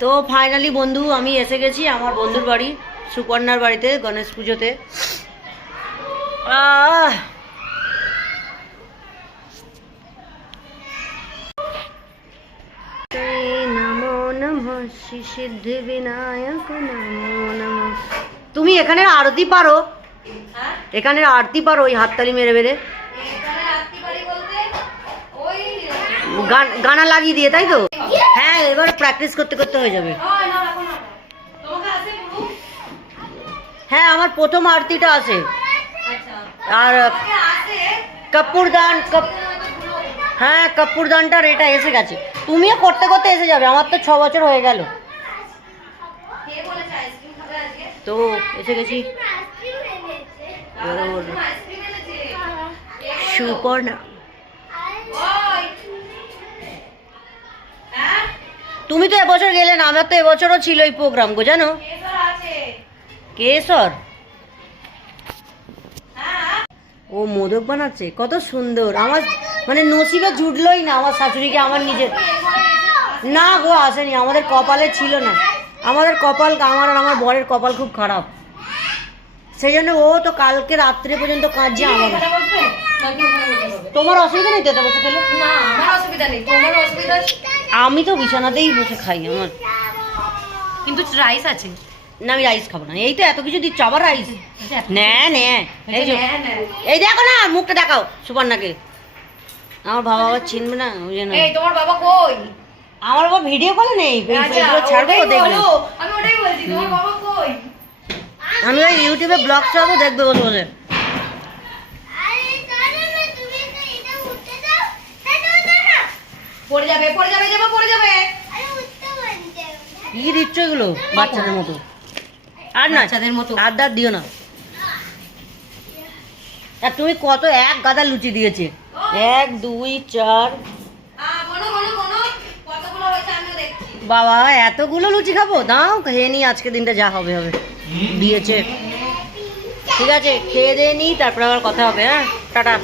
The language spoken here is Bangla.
তো ফাইনালি বন্ধু আমি এসে গেছি আমার বন্ধুর বাড়ি সুপর্ণার বাড়িতে গণেশ পুজোতে। নমো নমঃ শ্রী সিদ্ধি বিনায়ক নমো নমঃ। তুমি এখানে আরতি পারো? এখানে আরতি পারো ওই হাততালি মেরে মেরে গানা লাগিয়ে দিয়ে, তাই তো? হ্যাঁ, এবার প্র্যাকটিস করতে করতে হয়ে যাবে। হ্যাঁ, আমার প্রথম আরতিটা আছে। আর কর্পূরদান, হ্যাঁ কর্পূরদানটার এটা এসে গেছে। তুমিও করতে করতে এসে যাবে, আমার তো 6 বছর হয়ে গেল। তো এসে গেছি সুপর্ণা। তুমি তো এবছর গেলে না, আমার তো এবছরও ছিল এই প্রোগ্রাম গো, জানো? কেশর ও মোদক বানাচ্ছে, কত সুন্দর। আমার মানে নসিবে জুটলোই না আমার শাশুড়িকে আমার নিজের। না গো, আসেনি, আমাদের কপালে ছিল না। আমাদের কপাল, আমার আর আমার বরের কপাল খুব খারাপ, সেই জন্য ও তো কালকে রাত্রে পর্যন্ত কাঁদছে। আমার তোমার অসুবিধা নেই তো এটা বসে খেলে? না, আমার অসুবিধা নেই, তোমার অসুবিধা আছে। আমি তো বিছানাতেই বসে খাই, আমার কিন্তু রাইস আছে না, আমি রাইস খাবো না। এই তো এত কিছু দিচ্ছ, আবার রাইস? নে নে, এই যে এই দেখো না, মুখটা দেখাও সুপর্ণাকে। আমার বাবা আবার চিনবে না, ওই জন্য। এই তোমার বাবা কই? আমার বাবা ভিডিও কলে নেই, ছাড়বো দেখবে। আমি ওটাই বলছি, তোমার বাবা কই? আমি ওই ইউটিউবে ব্লগ ছাড়বো, দেখবে বসে বসে। পড়ে যাবে, পড়ে যাবে, যাবে পড়ে যাবে। কি দিচ্ছ এগুলো বাচ্চাদের মতো? আর না, বাচ্চাদের মতো আর দাঁত দিও না। আর তুমি কত এক গাদা লুচি দিয়েছে? 1 2 4 কতগুলো হয়েছে আমিও দেখছি। বাবা, এতগুলো লুচি খাবো? দাও খেয়ে নি, আজকে দিনটা যা হবে হবে। দিয়েছে, ঠিক আছে খেয়ে দিয়ে নি, তারপর আবার কথা হবে। হ্যাঁ, টাটা।